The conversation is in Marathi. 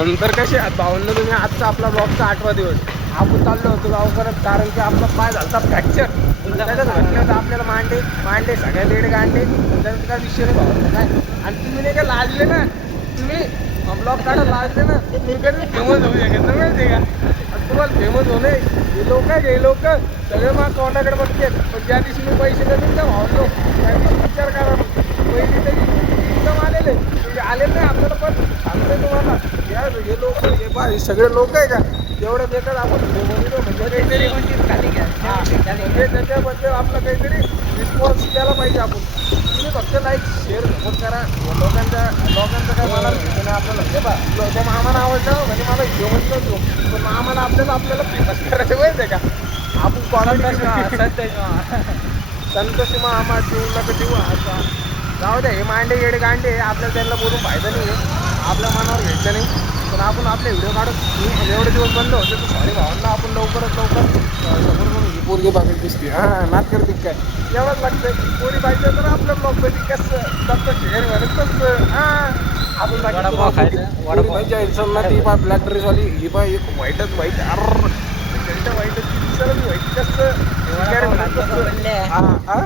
नंतर कसे आहात भावंड तुम्ही? आजचा आपला ब्लॉगचा 8वा दिवस. आपण चाललो होतो गावकरत, कारण की आपला पाय झाला फ्रॅक्चर. त्याच्यात घटलं होतं आपल्याला मांडे सगळ्या लेड गांडे. त्याच्यात काय विषय नाही भावंड काय. आणि तुम्ही नाही का लाजले ना, तुम्ही ब्लॉग काढा लाजले ना, तुम्ही कधी फेमस होऊ शकत ना, माहिती का? आणि तुम्हाला फेमस होणे हे लोक आहे, हे लोक सगळे मग तोंडाकडे बघते. पण ज्या दिवशी मी पैसे देतो त्या भावलो त्या दिवशी विचार करा. पहिली तरी एकदम आलेले म्हणजे आलेले नाही आपल्याला, पण सांगतोय तुम्हाला हे लोक हे पा हे सगळे लोक आहे का एवढं देतात. आपण म्हणजे काहीतरी म्हणजे त्याच्याबद्दल आपलं काहीतरी रिस्पॉन्स द्यायला पाहिजे. आपण तुम्ही फक्त लाईक शेअर सपोर्ट करा. लोकांचं काय मला भेटतं नाही आपल्याला. हे बा त्या मामाला आवडतं म्हणजे मला घेऊन नव्हतो, पण मामाला आपल्याला फेमस करायचं माहिती आहे का? आपण कोणाला संतोषी मामा जीवला का जीव असा जाऊ द्या. हे मांडे येडे गांडे आपल्याला त्यांना बोलून फायदा नाही आहे. आपल्या मनावर घ्यायचं नाही. पण आपण आपले व्हिडिओ काढत एवढे दिवस बंद होते तर सॉरी भावांना. आपण लवकरात लवकर समोर म्हणून ही पोरगी बघायला दिसते. हां नात करते काय एवढंच लागतं. पोरी पाहिजे तर आपलं ब्लॉग कधी कसं जातं शेअर म्हणत तसं. हां आपण वडापाव खायचं. पाहिजे ना ती पा ब्लॅक ड्रेसवाली ही पाय एक व्हाईटच व्हाईट वाईटच दिसायला व्हाईट कसं वडापाव खायचं. हां हां